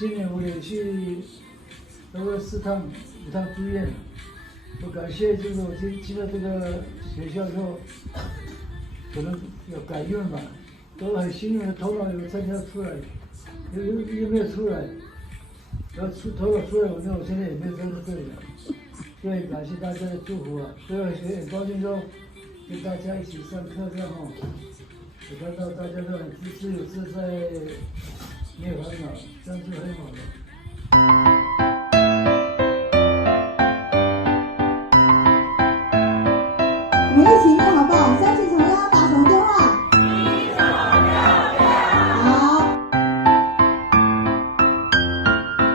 今年我也去大概4趟5趟住院，我感谢就是我进到这个学校之后，可能有改运吧，都很幸运的头脑有参加出来，有没有出来？然后头脑出来，我现在也没有在这里了。所以感谢大家的祝福啊！所以很高兴说跟大家一起上课这样哦，我看到大家都很自由自在，没有烦恼，这样是很好的。